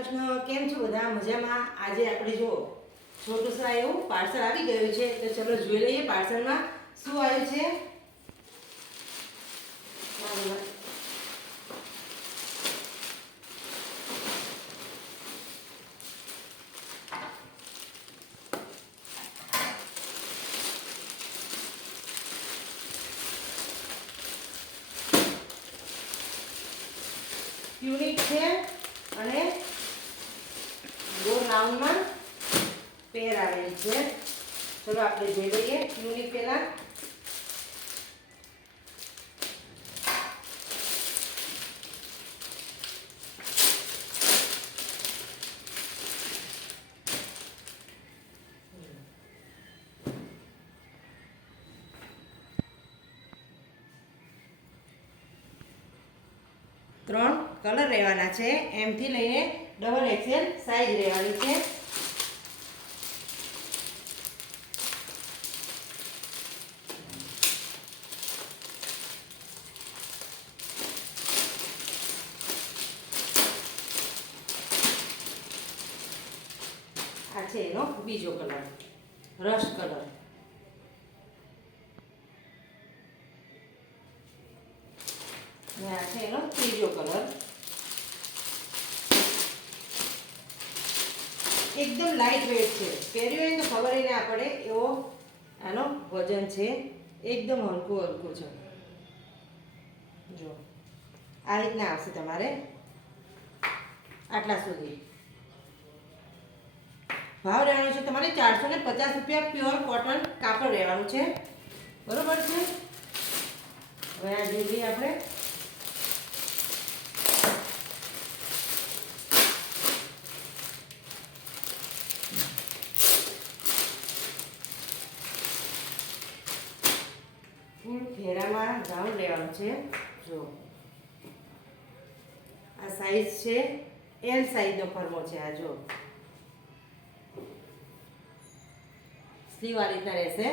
કૃષ્ણ, કેમ છો બધા? મજામાં? આજે આપણે જો છોટું સા એવું પાર્સલ આવી ગયું છે, તો ચલો જોઈ લઈએ પાર્સલમાં શું આવ્યું છે. યુનિક છે અને ગોળ રાઉન્ડમાં પેર આવેલી છે. ચલો આપણે જોઈ લઈએ યુનિક પહેલા. ત્રણ કલર રહેવાના છે, એમ થી લઈને ડબલ એક્સેલ સાઈઝ રહેવાની છે. આ છે એનો બીજો કલર, રશ કલર. આ છે એનો ત્રીજો કલર. એકદમ લાઇટ વેટ છે, પહેર્યો હોય તો ખબર ના પડે એવો આનો વજન છે. એકદમ હલકું હલકું છે. જો આ રીતના આવશે તમારે આટલા સુધી. ભાવ રહેવાનો છે તમારે 450 રૂપિયા. પ્યોર કોટન કાપડ રહેવાનું છે, બરોબર છે. હવે આ જોઈએ આપણે. ફૂલ ઘેરામાં ગાઉન લેવાનું છે. જો આ સાઈઝ છે એલ સાઈઝનો ફરમો છે. આ જો સ્લીવ આ રીતના રહેશે,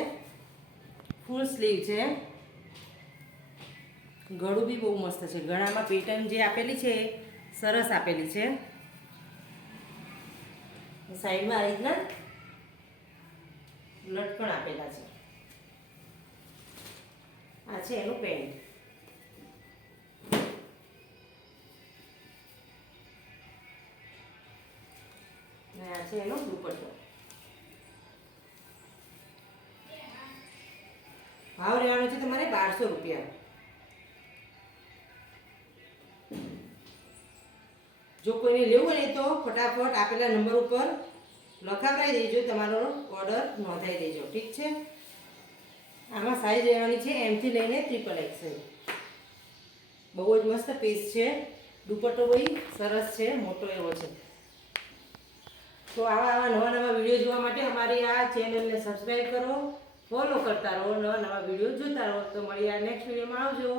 ફૂલ સ્લીવ છે. ગળું બી બહુ મસ્ત છે. ગળામાં પેટર્ન જે આપેલી છે સરસ આપેલી છે. સાઈડમાં આ રીતના લટકણ આપેલા છે. આ છે એનું પેન્ટ. આ છે એનો દુપટ્ટો. ભાવ રહેવાનો છે તમારે 1200 રૂપિયા. જો કોઈને લેવું હોય તો ફટાફટ આપેલા નંબર ઉપર લખાવડાવી દેજો, તમારો ઓર્ડર નોંધાવી દેજો, ઠીક છે. આમાં સાઈઝ રહેવાની છે એમ થી લઈને ટ્રિપલ એક્સેલ. બહુ જ મસ્ત પીસ છે. દુપટ્ટો બહુ સરસ છે, મોટો એવો છે. તો આવા નવા વિડીયો જોવા માટે અમારી આ ચેનલને સબસ્ક્રાઈબ કરો, ફોલો કરતા રહો, નવા વિડીયો જોતા રહો. તો મળીએ નેક્સ્ટ વિડીયોમાં. આવજો.